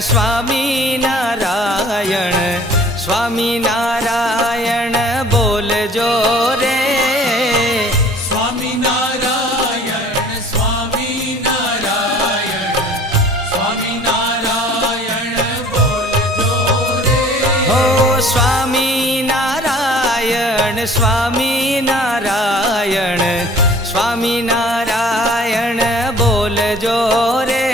स्वामी नारायण स्वामी नारायण बोल जो रे। स्वामी नारायण स्वामी नारायण स्वामी नारायण बोल जो रे। हो स्वामी नारायण स्वामी नारायण स्वामी नारायण बोल जो रे।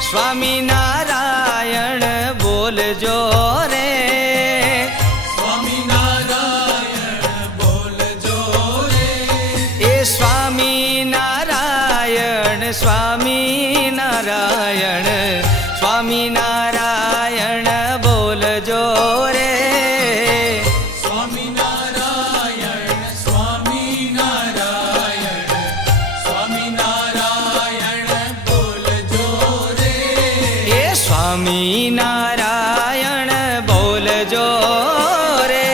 स्वामी नारायण बोल जो रे। स्वामी नारायण बोल जो रे। ए स्वामी नारायण स्वामी नारायण स्वामी नारायण बोल जो रे। स्वामी नारायण स्वामी नारायण स्वामी नारायण बोल जो रे। स्वामी नारायण बोल जो रे।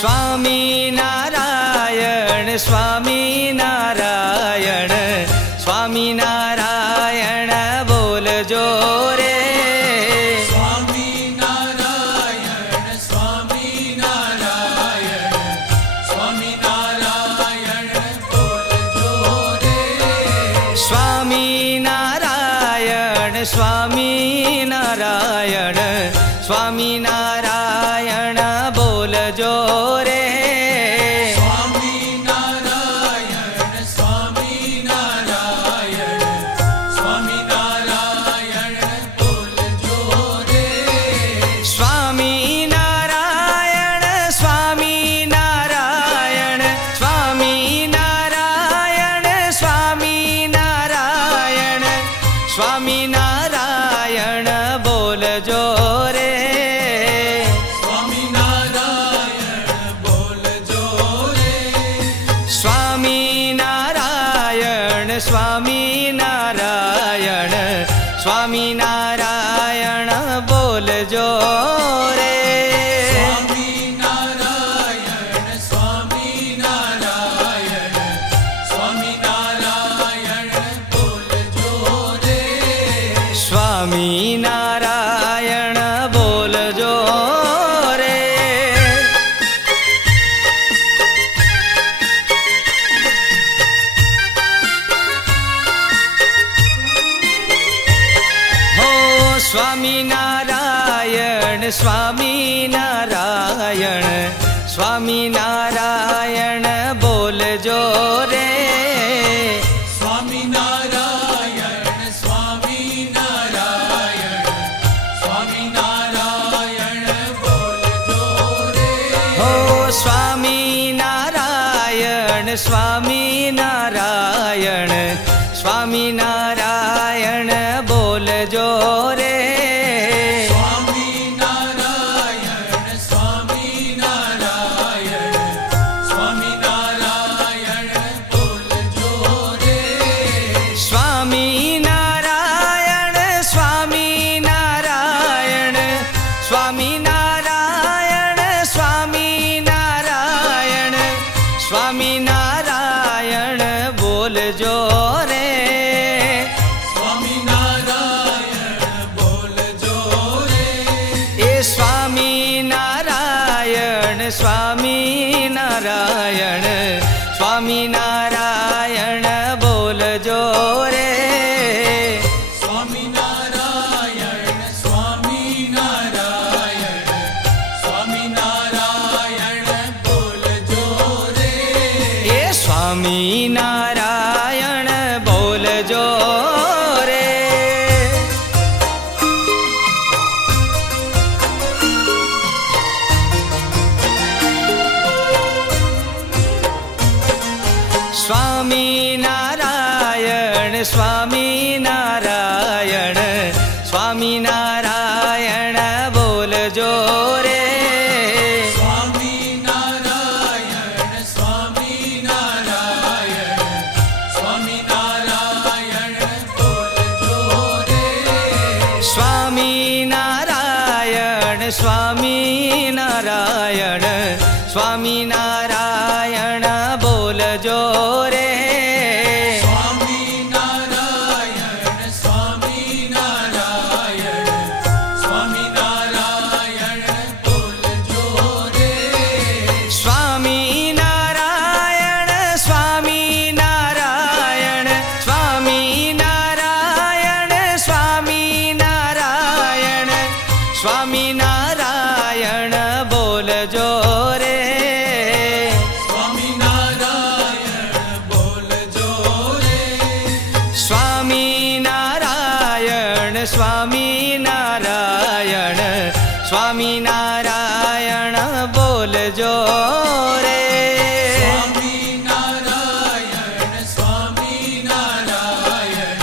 स्वामी नारायण स्वामी नारायण स्वामी नारायण बोल जो रे। स्वामी नारायण स्वामी नारायण स्वामी नारायण बोल जो रे। स्वामी नारायण स्वामी नारायण स्वामी नारायण बोल जो रे। स्वामी नारायण स्वामी नारायण स्वामी नारायण बोल जो रे। स्वामी नारायण स्वामी नारायण स्वामी नारायण स्वामी नारायण स्वामी नारायण बोल जो रे। स्वामी नारायण बोल जो रे। स्वामी नारायण स्वामी नारायण स्वामी नारायण बोल जो रे। स्वामी नारायण स्वामी नारायण स्वामी नारायण बोल जो रे। स्वामी नारायण बोल जो रे। हो स्वामी नारायण स्वामी नारायण स्वामी नारायण बोल जो रे। स्वामी नारायण स्वामी नारायण स्वामी नारायण बोल जो रे। हो स्वामी नारायण स्वामी नारायण स्वामी नारायण बोल जो रे। स्वामी नारायण स्वामी नारायण स्वामी नारायण बोल સ્વામિનારાયણ સ્વામિનારાયણ બોલજો રે. સ્વામિનારાયણ સ્વામિનારાયણ સ્વામિનારાયણ બોલજો રે. સ્વામિનારાયણ સ્વામિનારાયણ સ્વામિનારાયણ બોલજો રે. સ્વામિનારાયણ બોલજો રે. સ્વામિનારાયણ બોલજો રે. સ્વામિનારાયણ સ્વામિનારાયણ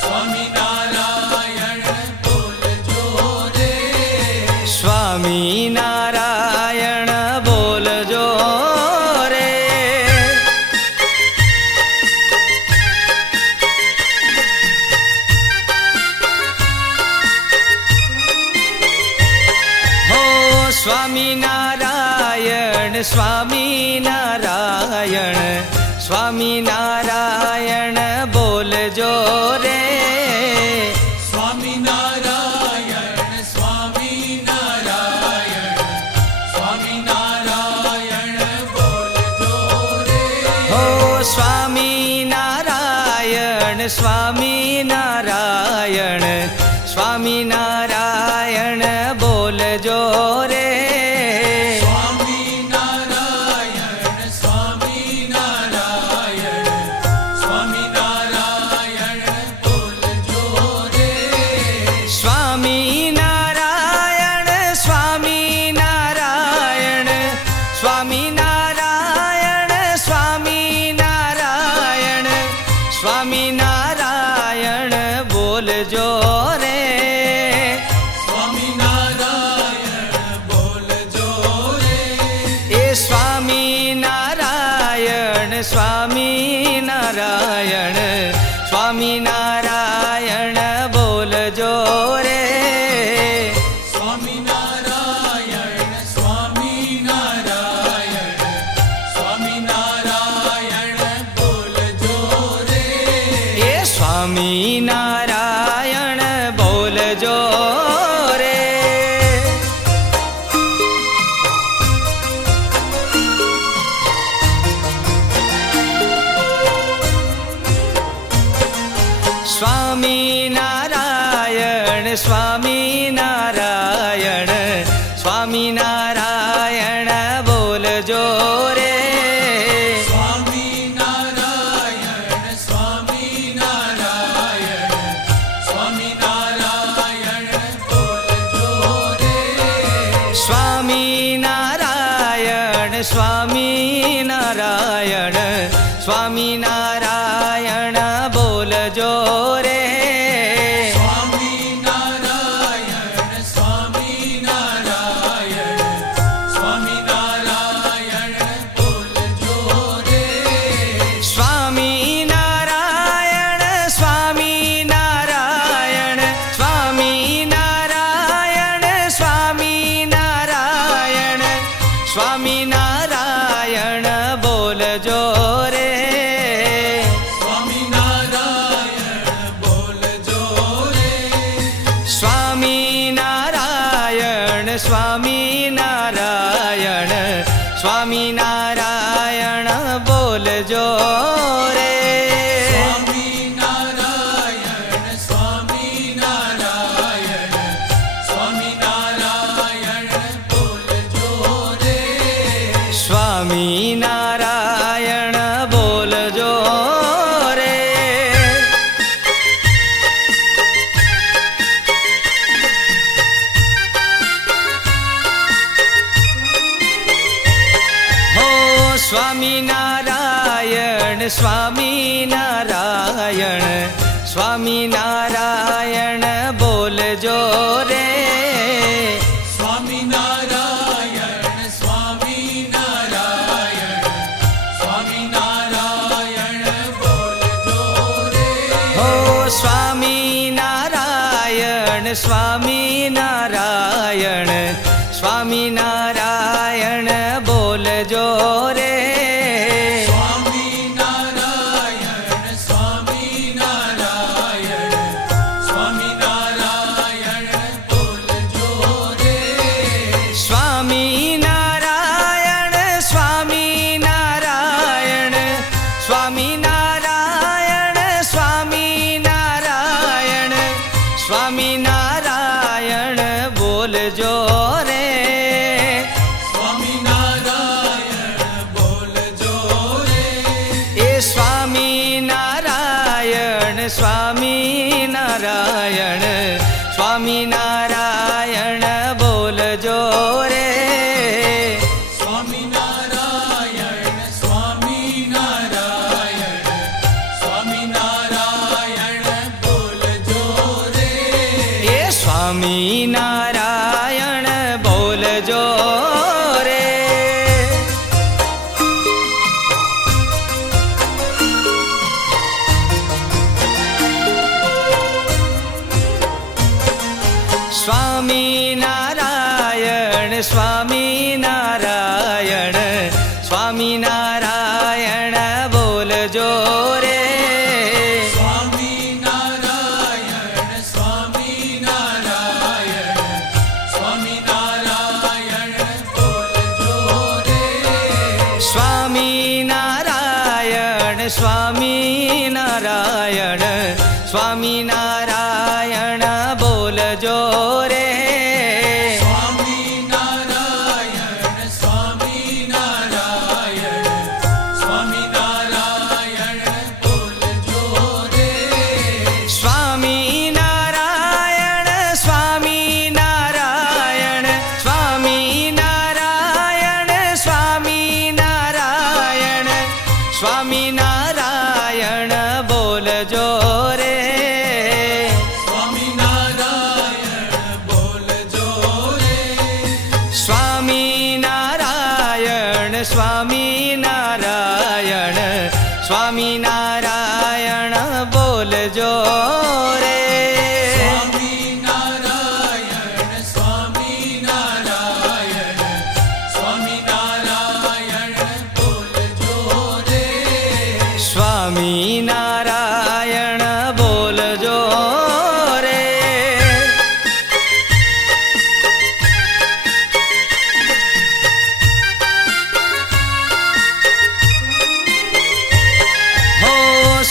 સ્વામિનારાયણ બોલજો રે. સ્વામિનારાયણ બોલજો રે. હો સ્વામિનારાયણ સ્વામિનારાયણ સ્વામિનારાયણ બોલજો રે. સ્વામિનારાયણ સ્વામિનારાયણ સ્વામિનારાયણ બોલજો રે. હો સ્વામિનારાયણ સ્વામિનારાયણ સ્વામિનારાયણ બોલજો રે. સ્વામિનારાયણ સ્વામિનારાયણ સ્વામિનારાયણ બોલજો રે. સ્વામિનારાયણ સ્વામિનારાયણ સ્વામિનારાયણ સ્વામિનારાયણ સ્વામિનારાયણ બોલજો રે. સ્વામિનારાયણ બોલજો રે. એ સ્વામિનારાયણ સ્વામિનારાયણ સ્વામિનારાયણ બોલજો રે. સ્વામિનારાયણ સ્વામિનારાયણ સ્વામિનારાયણ બોલજો રે. એ સ્વામિનારાયણ બોલજો રે. સ્વામિનારાયણ સ્વામિનારાયણ સ્વામિનારાયણ બોલજો રે. સ્વામિનારાયણ સ્વામિનારાયણ સ્વામિનારાયણ બોલજો રે. સ્વામિનારાયણ સ્વામિનારાયણ સ્વામિનારાયણ બોલજો રે. સ્વામિનારાયણ સ્વામિનારાયણ સ્વામિનારાયણ બોલજો રે. સ્વામિનારાયણ સ્વામિનારાયણ સ્વામિનારાયણ સ્વામિનારાયણ સ્વામિનારાયણ બોલજો રે. સ્વામિનારાયણ બોલજો રે. સ્વામિનારાયણ સ્વામિનારાયણ સ્વામિનારાયણ બોલજો રે. સ્વામિનારાયણ સ્વામિનારાયણ સ્વામિનારાયણ બોલજો રે. સ્વામિનારાયણ બોલજો રે. स्वामी नारायण बोलजो रे। स्वामी नारायण स्वामी नारायण स्वामी नारायण बोलजो रे। हो स्वामी नारायण स्वामी नारायण स्वामी नारायण बोलजो रे। स्वामी नारायण स्वामी नारायण स्वामी नारायण बोलजो रे। स्वामी नारायण स्वामी नारायण स्वामी नारायण स्वामी नारायण स्वामी नारायण बोलजो रे। स्वामी नारायण बोलजो रे। ए स्वामी नारायण स्वामी नारायण स्वामी नारायण बोलजो रे। स्वामी नारायण स्वामी नारायण स्वामी नारायण बोलजो रे। ए स्वामी नारायण बोलजो रे। स्वामी नारायण स्वामी नारायण स्वामी नारायण बोलजो रे। स्वामी नारायण स्वामी नारायण स्वामी नारायण बोलजो रे। स्वामी नारायण स्वामी नारायण स्वामी नारायण बोलजो रे। स्वामी नारायण स्वामी नारायण स्वामी नारायण बोलजो रे। स्वामी नारायण स्वामी नारायण स्वामी नारायण स्वामी नारायण स्वामी नारायण बोलजो रे। स्वामी नारायण बोलजो रे। स्वामी नारायण स्वामी नारायण स्वामी नारायण बोलजो रे। स्वामी नारायण स्वामी नारायण स्वामी नारायण बोलजो रे। स्वामी नारायण बोलजो रे। हो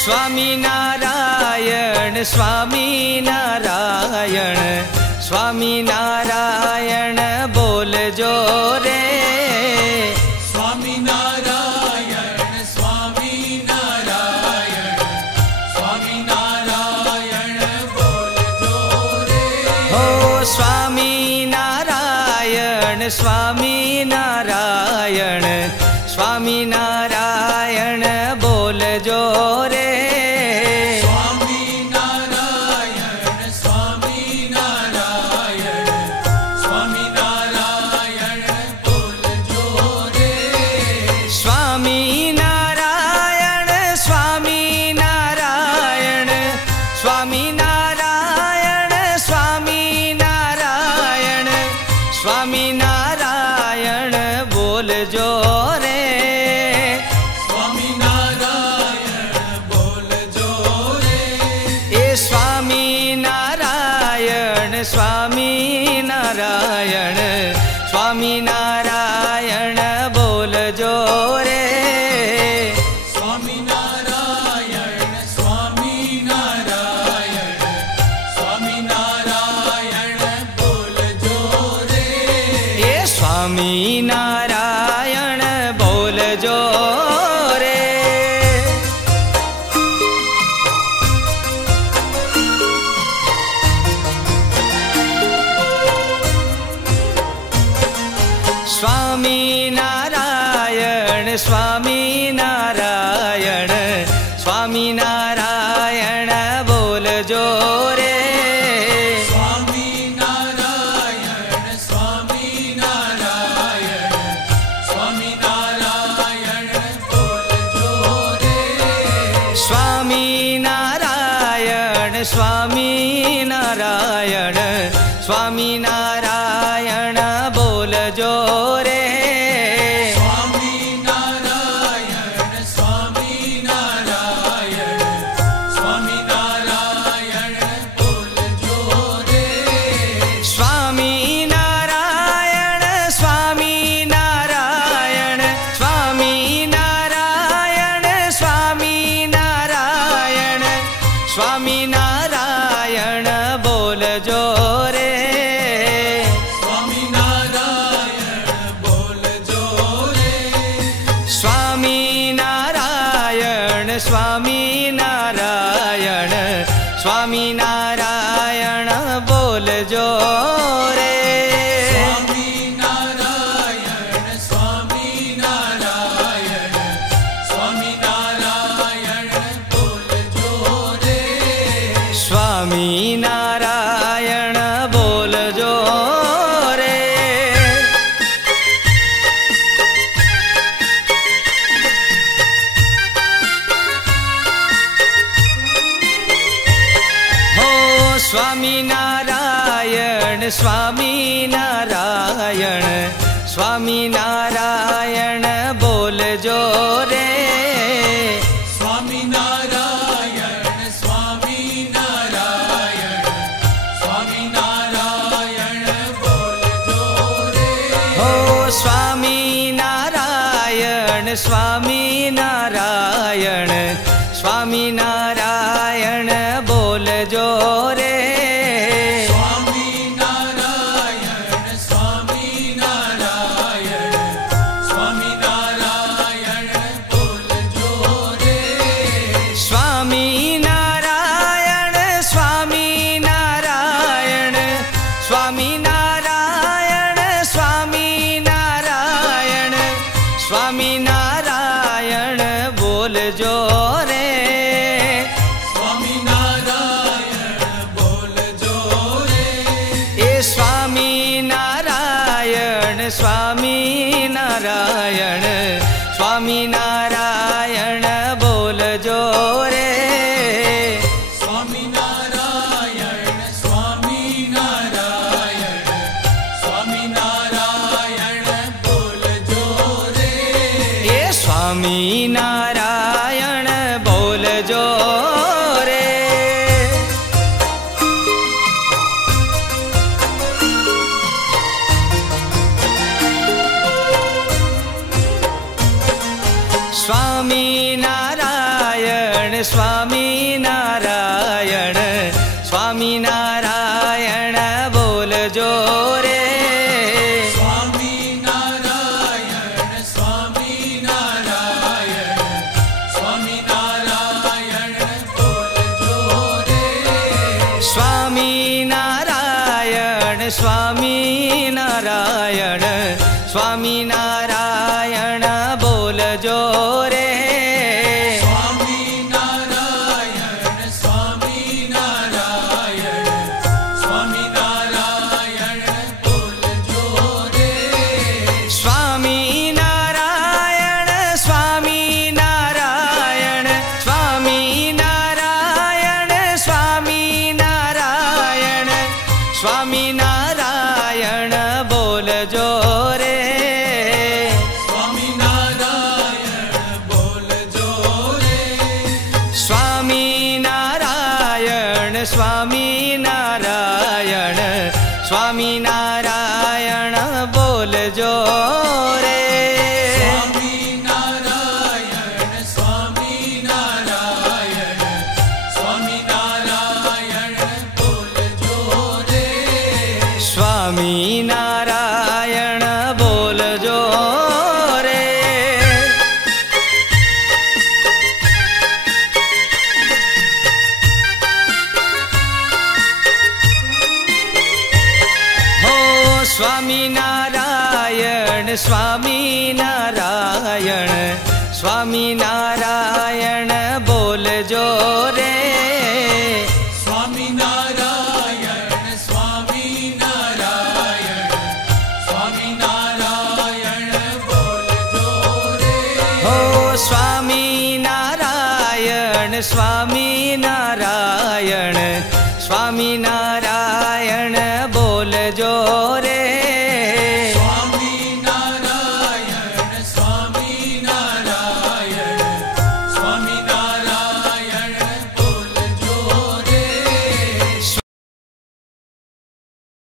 स्वामी नारायण स्वामी नारायण स्वामी नारायण बोलजो रे। स्वामी नारायण स्वामी नारायण स्वामी नारायण बोलजो रे। हो स्वामी नारायण स्वामी नारायण स्वामी नारायण बोलजो रे। स्वामी नारायण स्वामी नारायण स्वामी नारायण बोलजो रे। स्वामी नारायण स्वामी नारायण स्वामी नारायण स्वामी नारायण स्वामी नारायण बोलजो रे। स्वामी नारायण बोलजो रे। ए स्वामी नारायण स्वामी नारायण स्वामी नारायण बोलजो रे। स्वामी नारायण स्वामी नारायण स्वामी नारायण बोलजो रे। ए स्वामी नारायण बोलजो रे। स्वामी नारायण स्वामी नारायण स्वामी नारायण बोल रे। स्वामी नारायण स्वामी नारायण स्वामी नारायण बोलजो रे। स्वामी नारायण स्वामी नारायण स्वामी नारायण बोलजो रे। स्वामी नारायण स्वामी नारायण स्वामी नारायण बोलजो रे। स्वामी नारायण स्वामी नारायण स्वामी नारायण स्वामी नारायण स्वामी नारायण बोलजो रे। स्वामी नारायण बोलजो रे। स्वामी नारायण स्वामी नारायण स्वामी नारायण बोलजो रे। स्वामी नारायण स्वामी नारायण स्वामी नारायण बोलजो रे। स्वामी नारायण बोलजो रे। हो स्वामी नारायण स्वामी नारायण स्वामी नारायण बोलजो रे। स्वामी नारायण स्वामी नारायण स्वामी नारायण बोलजो रे। हो स्वामी नारायण स्वामी नारायण स्वामी नारायण बोलजो रे। स्वामी नारायण स्वामी नारायण स्वामी नारायण बोलजो रे। स्वामी नारायण स्वामी नारायण स्वामी नारायण स्वामी नारायण स्वामी नारायण बोलजो रे। स्वामी नारायण बोलजो रे। ए स्वामी नारायण स्वामी नारायण स्वामी नारायण बोलजो रे। स्वामी नारायण स्वामी नारायण स्वामी नारायण बोलजो रे। ए स्वामी नारायण बोलजो रे। स्वामी नारायण स्वामी नारायण स्वामी नारायण बोलजो रे। स्वामी नारायण स्वामी नारायण स्वामी नारायण बोलजो रे। स्वामी नारायण स्वामी नारायण स्वामी नारायण बोलजो रे। स्वामी नारायण स्वामी नारायण स्वामी नारायण बोलजो रे। स्वामी नारायण स्वामी नारायण स्वामी नारायण स्वामी नारायण स्वामी नारायण बोलजो रे। स्वामी नारायण बोलजो रे। स्वामी नारायण स्वामी नारायण स्वामी नारायण बोलजो रे। स्वामी नारायण स्वामी नारायण स्वामी नारायण बोलजो रे। स्वामी नारायण बोलजो रे। हो स्वामी नारायण स्वामी नारायण स्वामी नारायण बोलजो रे। स्वामी स्वामी नारायण स्वामी नारायण स्वामी नारायण